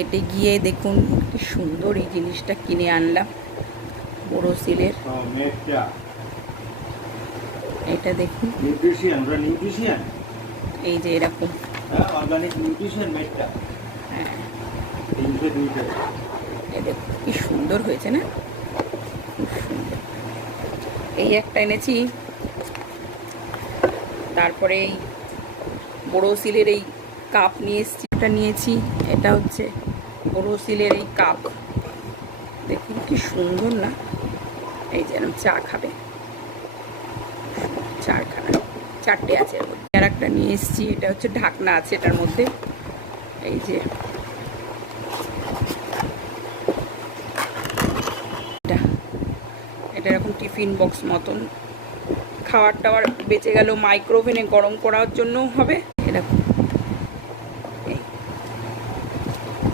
মার্কেটে গিয়ে দেখুন কি সুন্দর এই জিনিসটা কিনে আনলাম, বোরোসিলের। এটা দেখুন, নিউট্রিশন এই যে এরকম। অর্গানিক নিউট্রিশন মেটটা হ্যাঁ, 302 টাকা। এই দেখুন কি সুন্দর হয়েছে না, খুব সুন্দর। এই একটা এনেছি। তারপরে এই বোরোসিলের এই কাপ নিয়ে এসেছি, এটা নিয়েছি। এটা হচ্ছে বোরোসিলের এই কাপ, দেখুন কি সুন্দর না। এই যেন চা খাবে, চারখানা, চারটে আছে এর মধ্যে। আর একটা নিয়ে এসেছি, এটা হচ্ছে ঢাকনা আছে এটার মধ্যে। এই যে এটা এরকম টিফিন বক্স মতন, খাবার টাবার বেঁচে গেল মাইক্রোওভেনে গরম করার জন্য হবে এরকম।